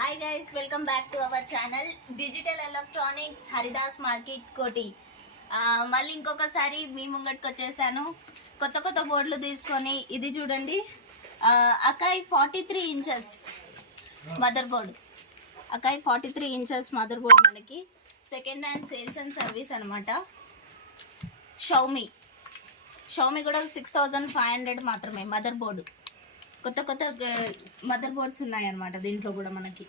Hi guys, welcome back to our channel digital electronics Haridas market కోటి. మళ్ళీ ఇంకొకసారి మీ ముంగటికి వచ్చేసాను కొత్త కొత్త బోర్డులు తీసుకొని. ఇది చూడండి, Akai 43 inches motherboard. Akai 43 inches motherboard మనకి second hand sales and service అనమాట. షౌమి కూడా 6500 మాత్రమే మదర్ బోర్డు. కొత్త కొత్త మదర్ బోర్డ్స్ ఉన్నాయన్నమాట దీంట్లో కూడా మనకి.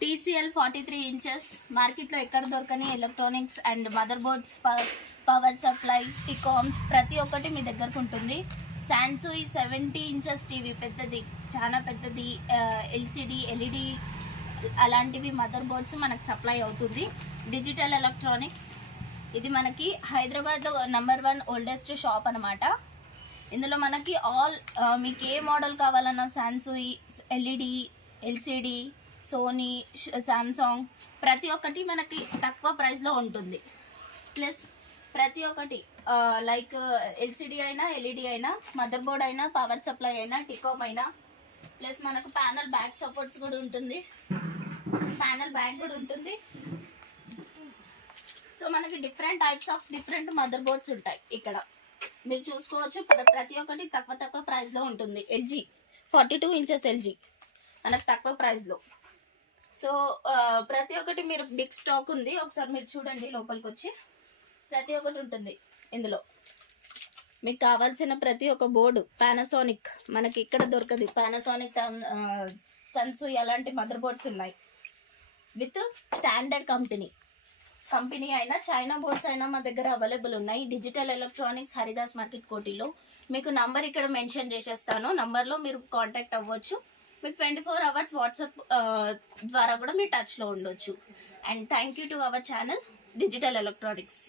TCL 43 ఇంచెస్ మార్కెట్లో ఎక్కడ దొరకని electronics and motherboards, power supply, టికామ్స్ ప్రతి ఒక్కటి మీ దగ్గరకు ఉంటుంది. శాంసంగ్ 70 ఇంచెస్ టీవీ, పెద్దది, చాలా పెద్దది, LCD, LED అలాంటివి మదర్ బోర్డ్స్ మనకు సప్లై అవుతుంది. డిజిటల్ ఎలక్ట్రానిక్స్ ఇది మనకి హైదరాబాద్లో నంబర్ 1 ఓల్డెస్ట్ షాప్ అనమాట. ఇందులో మనకి ఆల్ మీకు ఏ మోడల్ కావాలన్నా Samsung, LED, LCD, Sony, Samsung ప్రతి ఒక్కటి మనకి తక్కువ ప్రైస్లో ఉంటుంది. ప్లస్ ప్రతి ఒక్కటి లైక్ LCD అయినా, LED అయినా, మదర్ బోర్డ్ అయినా, పవర్ సప్లై అయినా, టికామ్ అయినా, ప్లస్ మనకు ప్యానల్ బ్యాక్ సపోర్ట్స్ కూడా ఉంటుంది, ప్యానల్ బ్యాక్ కూడా ఉంటుంది. సో మనకి different types of different mother boards ఉంటాయి ఇక్కడ. మీరు చూసుకోవచ్చు, ప్రతి ఒక్కటి తక్కువ ప్రైస్లో ఉంటుంది. LG 42 ఇంచెస్ LG మనకు తక్కువ ప్రైస్లో. సో ప్రతి ఒక్కటి మీరు బిగ్ స్టాక్ ఉంది, ఒకసారి మీరు చూడండి లోపలికి వచ్చి. ప్రతి ఒక్కటి ఉంటుంది ఇందులో. మీకు కావాల్సిన ప్రతి ఒక్క బోర్డు పానాసోనిక్ మనకి ఇక్కడ దొరకదు. పానాసోనిక్, సన్సూయ్ అలాంటి మదర్ బోర్డ్స్ ఉన్నాయి విత్ స్టాండర్డ్ కంపెనీ అయినా, చైనా బోర్డ్స్ అయినా మా దగ్గర అవైలబుల్ ఉన్నాయి. డిజిటల్ ఎలక్ట్రానిక్స్ హరిదాస్ మార్కెట్ కోటిలో. మీకు నంబర్ ఇక్కడ మెన్షన్ చేసేస్తాను, నంబర్లో మీరు కాంటాక్ట్ అవ్వచ్చు. మీకు 24 అవర్స్ వాట్సాప్ ద్వారా కూడా మీరు టచ్లో ఉండొచ్చు. And thank you to our channel digital electronics.